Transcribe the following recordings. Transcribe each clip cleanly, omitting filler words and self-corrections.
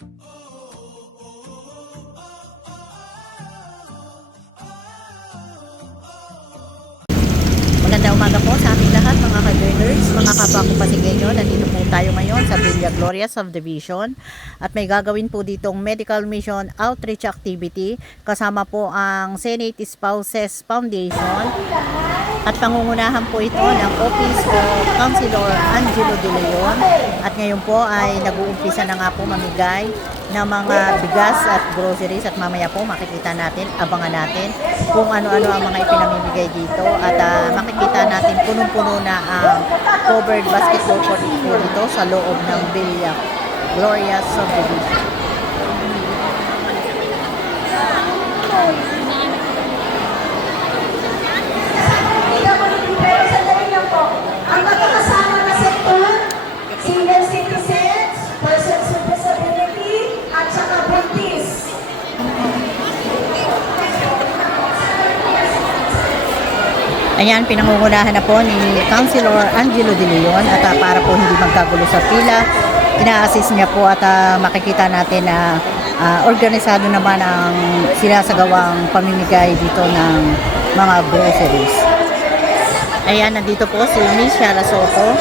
Magandang umaga po sa ating lahat mga ka-learners, mga kapwa ko Pasigueño. Nandito po tayo ngayon sa Villa Gloria Subdivision at may gagawin po ditong medical mission outreach activity kasama po ang Senate Spouses Foundation at pangungunahan po ito ng Office of Councilor Angelo De Leon at ngayon po ay nag-uumpisa na nga po mamigay ng mga bigas at groceries at mamaya po makikita natin, abangan natin kung ano-ano ang mga ipinamimigay dito at makikita natin punong-puno na ang covered basketball court po dito sa loob ng Villa Gloria Subdivision. Ang magkakasama na sektor, senior citizens, persons with disability, at saka buntis. Ayan, pinangungunahan na po ni Councilor Angelo De Leon at para po hindi magkagulo sa pila, ina-assist niya po at makikita natin na organisado naman ang sinasagawang pamimigay dito ng mga groceries. Ayan, nandito po si Miss Shara Soto.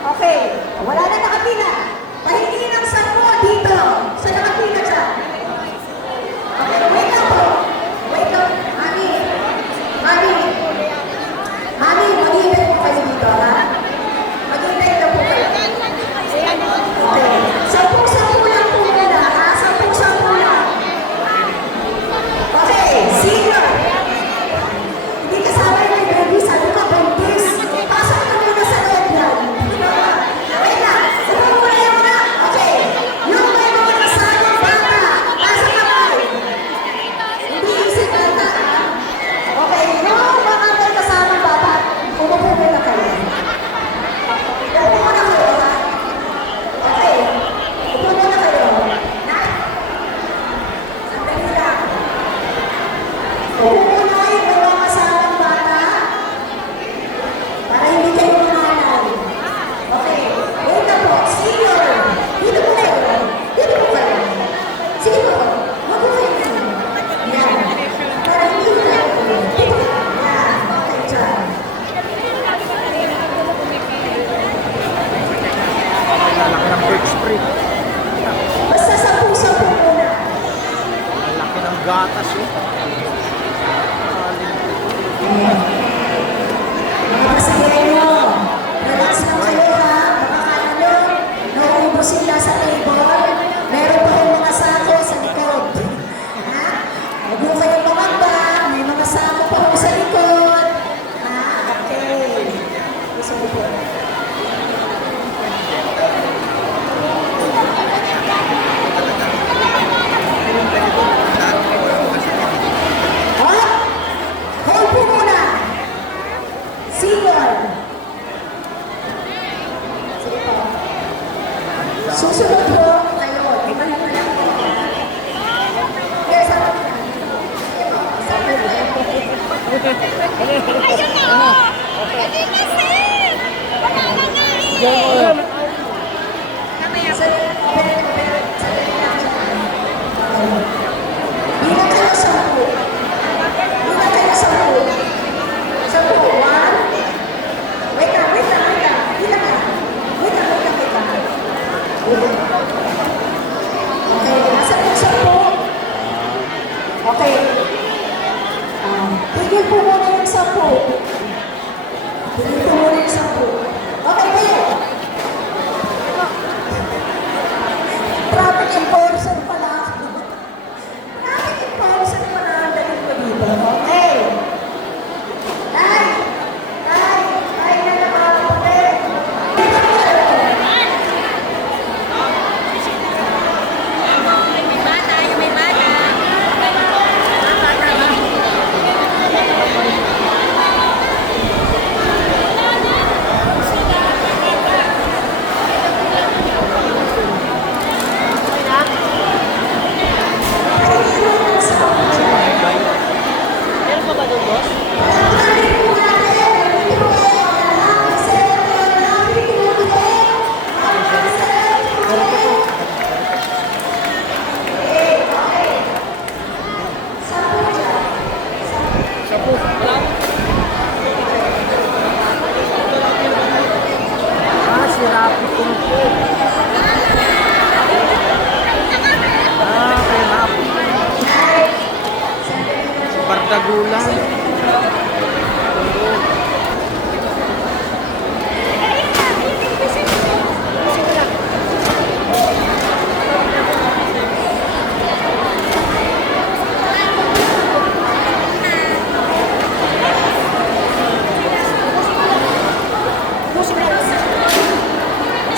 Okay. Wala na nakapila. Pahingi ng 10 dito. Sa nakapila dyan. Okay, wait lang po. Wait lang. Mami, maghintay po kayo dito, ha? Maghintay na po kayo. Okay. 10 lang po muna, ha? 10 lang. Okay, senior. Hindi kasama yung baby. Sabi ko, buntis. Pasok na muna sa loob yan. Wait lang. Umuwi muna. Okay. Yung may mga kasamang bata. Nasa kamay. Hindi isip bata. Okay. Yung mga may kasamang bata. Umuwi na kayo. Upo muna kayo, ha? Okay. Upo muna kayo. Sandali lang. Upo muna yung mga kasamang bata. Para hindi kayo mananay. Okay. Wait na po. Senior. Dito po kayo. Dito po kayo. Sige po. Huwag po kayo. Yan. Para hindi kayo. Dito. Yan. Okay, dyan. Lalaki ng birch tree. Basta 10 muna. Lalaki ng gatas eh. Ayun na! Hindi kasi! Wala na nga eh! Bilang kayo 10. Bilang kayo 10. 10. 1. Wait lang. Bilang ka. Wait lang. Okay, nasa yung 10. Okay. Tigil po muna yung 10. Tigil po muna yung 10. Okay, kayo. Traffic enforcer pala. Traffic enforcer pala ang dating ko dito. Okay. Nay, na nakakapunti. May bata. Si Rapi po. Kay Rapi. Si Bardagulan.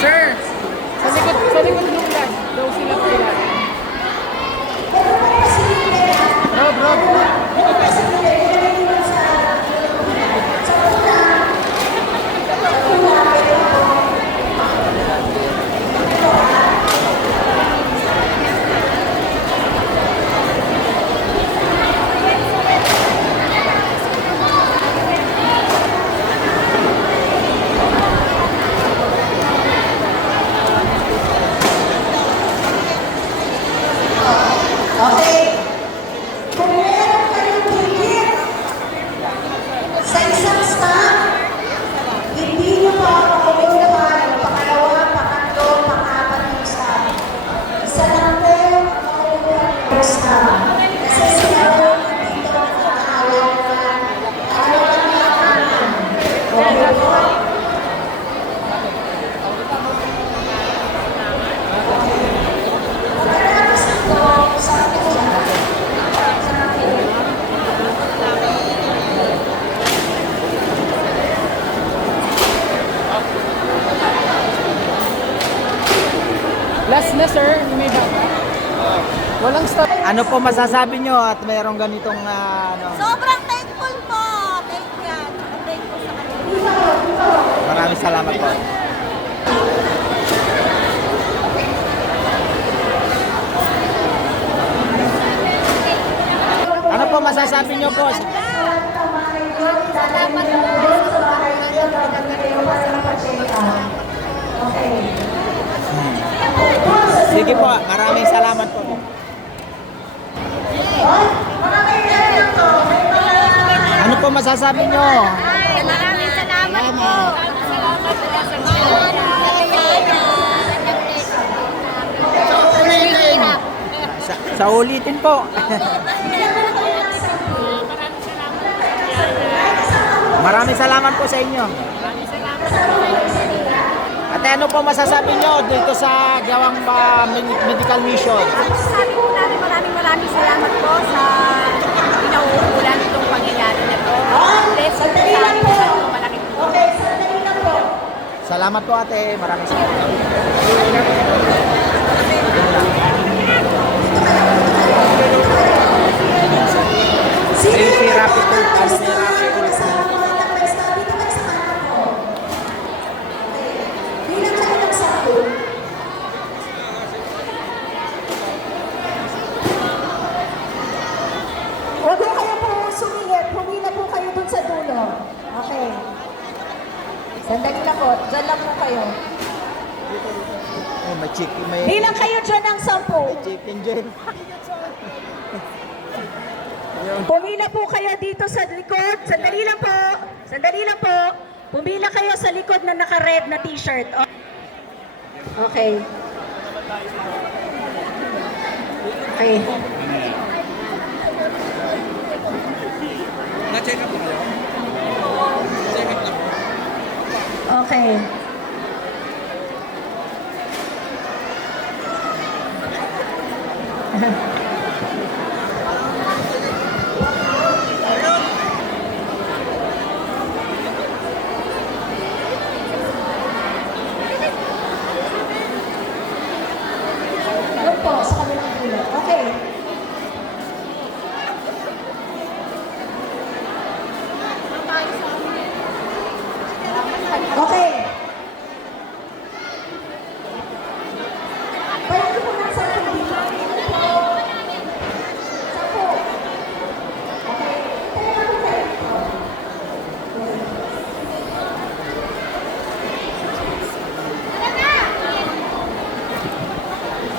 Sir! Sa likod ng ulan. Daw sila ulan. Rob. Okay. Kung meron kayong higit sa isang staff, hindi nyo pa makukuha yung pangalawa, pangatlo, pang-apat yung staff. Isa lang po ang makukuha yung staff. Kasi sila po dito nakakaawa na okay po. Last na sir, may bata. Walang stop. Ano po masasabi nyo at mayroong ganitong Sobrang thankful po! Thank God! Thankful sa kanila. maraming salamat po. Ano po masasabi nyo po? Salamat po sa bahay niyo para mag-check out. Okay. Sige po, maraming salamat po. Mga kaibigan ko, may mga Ano po masasabi nyo? Maraming salamat po! Salamat po sa Sa ulitin po. Maraming salamat po sa inyo. Ate, ano po masasabi nyo dito sa gawang medical mission? Sabi po natin maraming salamat po sa pinauulan itong pangyayari na po. Bless you po sa amin sa malaking po. Okay, sandali lang po. Salamat po ate. Maraming salamat. Si Rapi po. Ano ni Rapi po? Dito kayo sa kanan ko. Bilang kayo ng 10. Huwag na kayo po sumingit. Humila po Sandali lang po. Diyan lang po kayo. Oh, may chicken, may Bilang kayo dyan ng 10. chicken dyan. Pumila po kayo dito sa likod. Sandali lang po. Sandali lang po. Pumila kayo sa likod na naka-red na t-shirt. Okay. Okay. Na-check up na kayo? Check up na. Okay. Doon po, sa kabilang dulo. Okay. Okay. Palagi po ng 10 dito. 10. Okay. Kaya po kayo dito.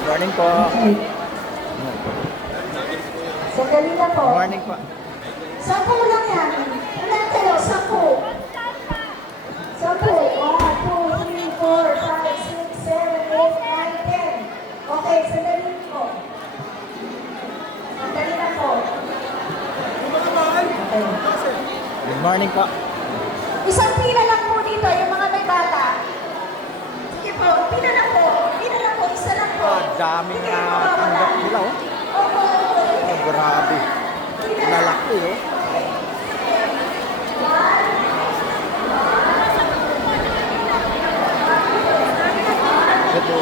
Morning po. Okay. Sandali lang po. Morning po. 10 lang yan. Ilan kayo? 10. 10. 1, 2, 3, 4, 5, 6, 7, 8, 9, 10. Okay, sandali po. Sandali lang po. Okay. Good morning po. Isang pila lang po dito, yung mga may bata. Sige po, pila lang po. Pila lang po, isa lang po. Daming Sige po, tanggap wala. nila oh. Opo, opo. Oh, grabe. Lalaki oh. Ito.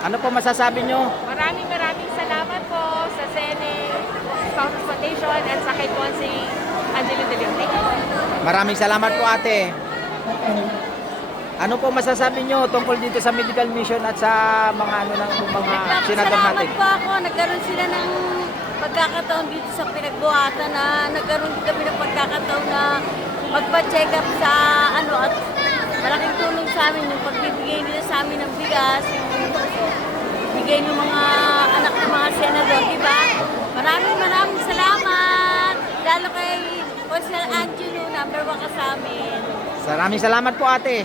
Ano po masasabi nyo? Maraming salamat po sa Sene Founders Foundation at sa kay si Angelo De Leon. Thank you. Maraming salamat po ate. Okay. Ano po masasabi nyo tungkol dito sa medical mission at sa mga ano ng mga senador Salamat natin? po ako. Nagkaroon sila ng pagkakataon dito sa pinagbuhatan na nagkaroon din kami ng pagkakataon na magpa-check up sa ano at malaking tulong sa amin yung pagbibigay nila sa amin ng bigas, yung bigay ng mga anak ng mga senador, di ba? Maraming salamat! Lalo kay Consul Angelo, number 1 ka sa amin. Maraming salamat po ate.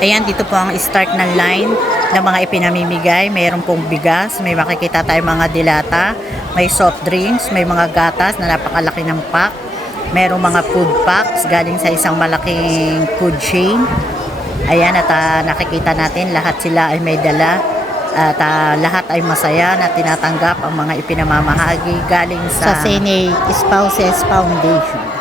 Ayan, dito po ang start ng line ng mga ipinamimigay. Mayroon pong bigas, may makikita tayong mga dilata, may soft drinks, may mga gatas na napakalaki ng pack. Mayroong mga food packs galing sa isang malaking food chain. Ayan, at nakikita natin lahat sila ay may dala. At lahat ay masaya na tinatanggap ang mga ipinamamahagi galing sa Senate Spouses Foundation.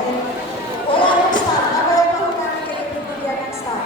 Wala akong staff. Ako yung namin kayo bibigyan ng staff.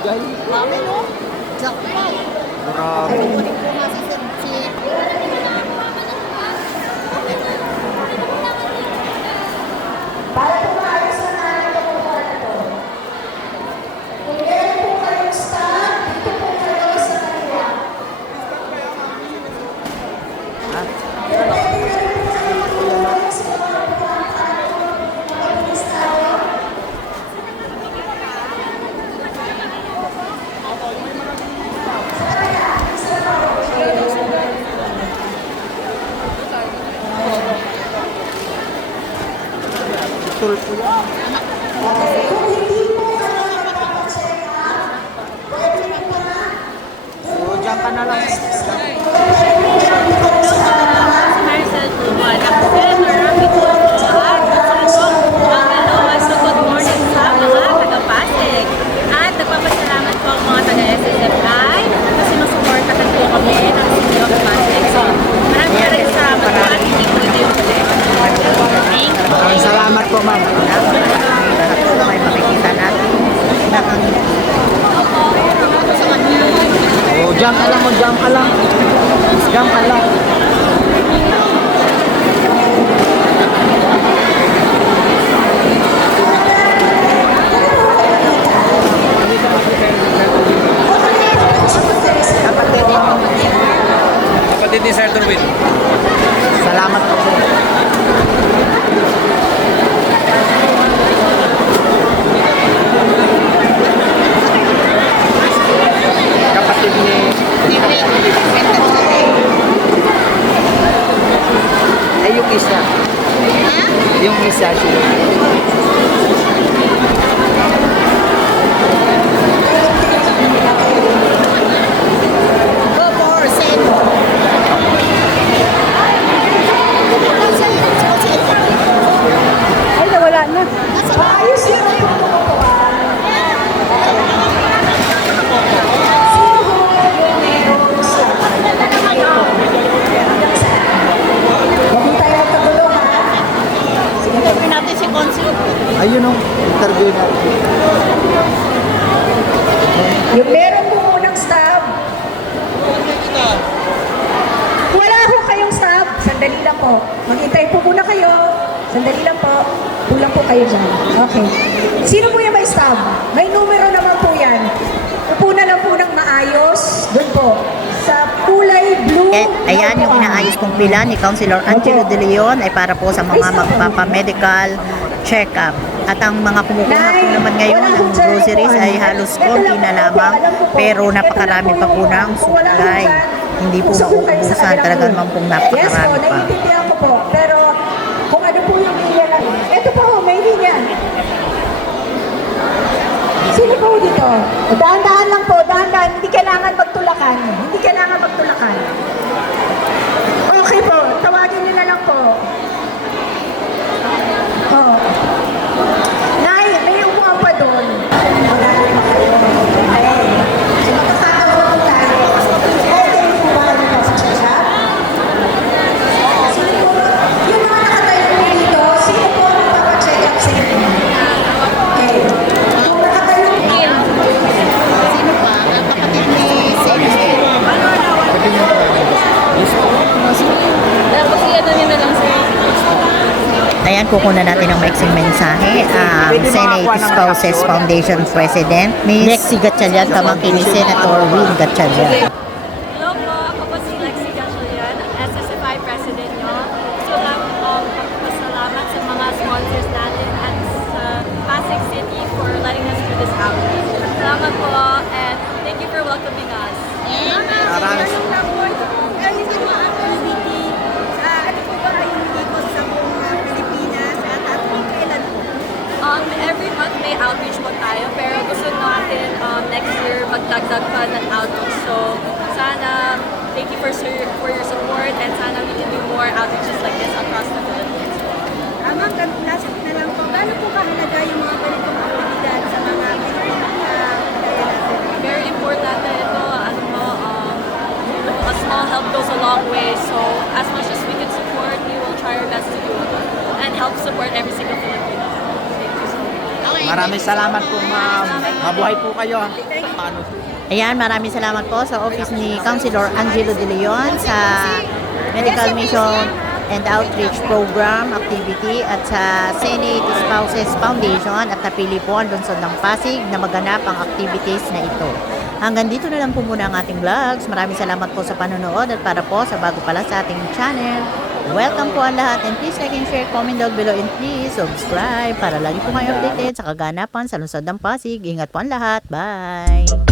Bigay. Dami, no? Jackpot. Grabe. Kukunin ko nga si Para po maayos na namin ang mga na to. Kung meron po kayong staff, dito po kayo sa kanila. Pwede na rin po kayo matulong sa mga mga ministro. Tulpo yan. Okay, kung hindi po kayo nagpapacheck up, pwede po na. So, dyan ka na lang. Marcel Pulman. Ako si Marami po at good morning sa mga taga-Pasig. At nagpapasalamat po ang mga taga-SSFI kasi masuportahan po kami ng City of Pasig. So, maraming salamat po at hindi po ito yung ulit. Thank you. Maraming salamat po, ma'am. lahat po na may makikita natin. Nakangiti. Oh, dyan ka lang, dyan ka lang. Dyan ka lang. Kapatid ni Sir Turwin. Salamat po. Kapatid ni... Ay, yung isa. Yung isa siya. Go for Sen. Ay, nawala na. Ayos yun ang pagpupuan. Sino po yung merong sa Huwag mo tayo magkagulo, ha? Interview natin si Consul. Ayun o, interview na. Yung meron po munang staff. Wala po kayong staff. Sandali lang po. Maghintay po muna kayo. Sandali lang po. Kulang po kayo dyan. Okay. Sino po yung may staff? May numero naman po yan. Upo na lang po ng maayos. Doon po. Sa kulay blue. Ayan yung inaayos kong pila ni Councilor Angelo De Leon ay para po sa mga magpapa-medical check-up. At ang mga kumukuha po naman ngayon ng groceries ay halos konti na lamang pero napakarami pa po ng supply. Hindi po mauubusan, talaga naman pong Yes po, napakarami pa. naiintindihan ko po. Pero kung ano po yung linya lang. Ito po, may linya. Sino po dito? Dahan-dahan lang po, dahan-dahan. Hindi kailangan magtulakan. Hindi kailangan magtulakan. Okay po, tawagin niyo na lang po. Oh. Nay, may umuha pa doon. Wala naman kayo. Okay. So, magkakatawa po tayo. Okay po ba kayo mag-check-up? Sino po? Yung mga nakatayo po dito, sino po ang magpapacheck-up sa inyo? Okay. Yung nakatayo po. Sino pa? Ang kapatid ni Sen. Tapos yan na lang sa Ayan, kukunan natin ang maiksing mensahe. Senate Spouses Foundation President, Ms. Lexi Gatchalian, kamangkin ni Senator Will Gatchalian. Hello po, ako po si Lexi Gatchalian, SSFI President nyo. Gusto lang magpasalamat sa mga sponsors natin at sa Pasig City for letting us do this outreach. Salamat po and thank you for welcoming us. Maraming Every month may outreach po tayo, pero gusto natin next year magdagdag pa ng outreach. So, sana, thank you for your support and sana we can do more outreaches like this across the Philippines. Ma'am, last na lang po. Gaano po kahalaga yung mga ganitong aktibidad sa mga Pilipino na kaya natin? Very important na ito, ano mo, Maraming salamat po, ma'am. Mabuhay po kayo. Ano? Ayan, maraming salamat po sa office ni Councilor Angelo De Leon sa Medical Mission and Outreach Program Activity at sa Senate Spouses Foundation at napili po ang lungsod ng Pasig na maganap ang activities na ito. Hanggang dito na lang po muna ang ating vlogs. Maraming salamat po sa panonood at para po sa bago pala sa ating channel. Welcome po ang lahat and please like and share, comment down below and please subscribe para lagi po kayo updated sa kaganapan sa lungsod ng Pasig. Ingat po ang lahat. Bye!